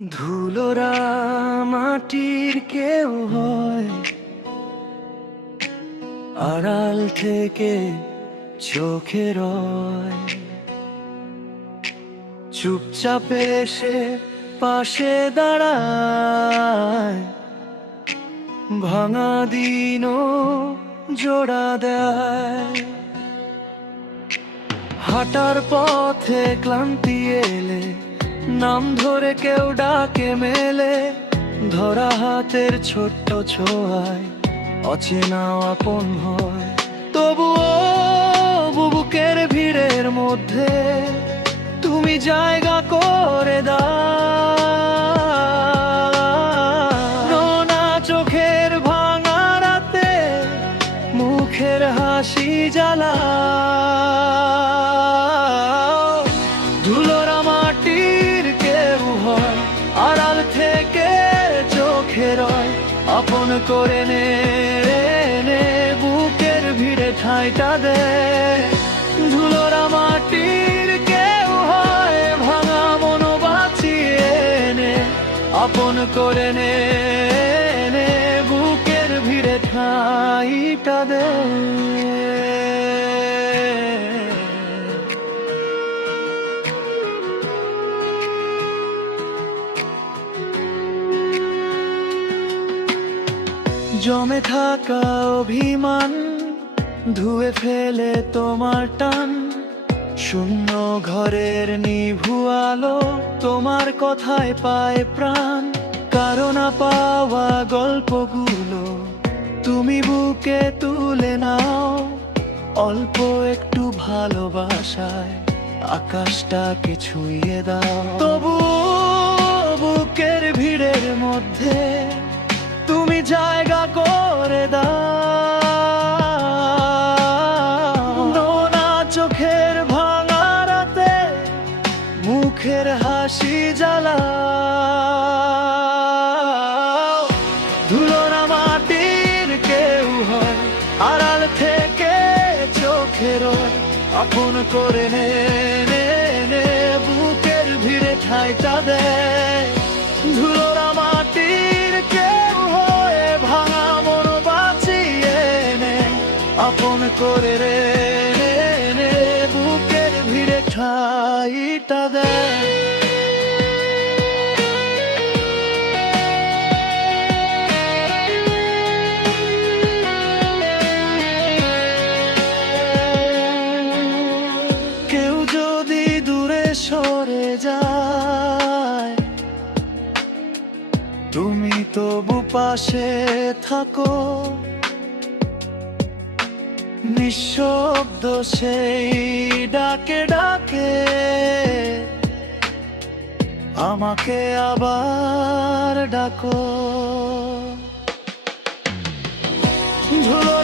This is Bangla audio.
ধুলোরা মাটির কেউ হয়, আড়াল থেকে চোখে রয়। চুপচাপ এসে পাশে দাঁড়ায়, ভাঙা দিনও জোড়া দেয়। হাঁটার পথে ক্লান্তি এলে নাম ধরে কেউ ডাকে মেলে, ধরা হাতের ছোট্ট ছোঁয়ায় অচেনা আপন হয়। তবুও বুকের ভিড়ের মধ্যে তুমি জায়গা করে দাও না। চোখের ভাঙা রাতে মুখের হাসি জ্বালা, ধুলোরা মাটির কেউ হয়, আড়াল থেকে চোখে রয়। আপন করে নে বুকের ভিড়ে ঠাঁইটা দে। ধুলোরা মাটির কেউ হয়, ভাঙা মন বাঁচিয়ে নে। আপন করে নে বুকের ভিড়ে ঠাঁইটা দে। জমে থাকা অভিমান ধুয়ে ফেলে তোমার টান, শূন্য ঘরের নিভু আলো তোমার কথায় পায় প্রাণ। কারণ না পাওয়া গল্পগুলো তুমি বুকে তুলে নাও, অল্প একটু ভালোবাসায় আকাশটাকে ছুঁয়ে দাও। তবু বুকের ভিড়ের মধ্যে তুমি জায়গা করে দাও না। চোখের ভাঙা রাতে মুখের হাসি জ্বালা, ধুলোরা মাটির কেউ হয়, আড়াল থেকে চোখে রয়। আপন করে নে বুকের ভিড়ে ঠাঁইটা দেয়। ধুলোরা মাটির কেউ হয়, ভাঙা মন বাঁচিয়ে নে। আপন করে রে বুকের ভিড়ে ঠাঁইটা দেয়। কেউ যদি দূরে সরে যায়, তুমি তবু পাশে থাকো। নিঃশব্দ সেই ডাকে ডাকে আমাকে আবার ডাকো। ধুলো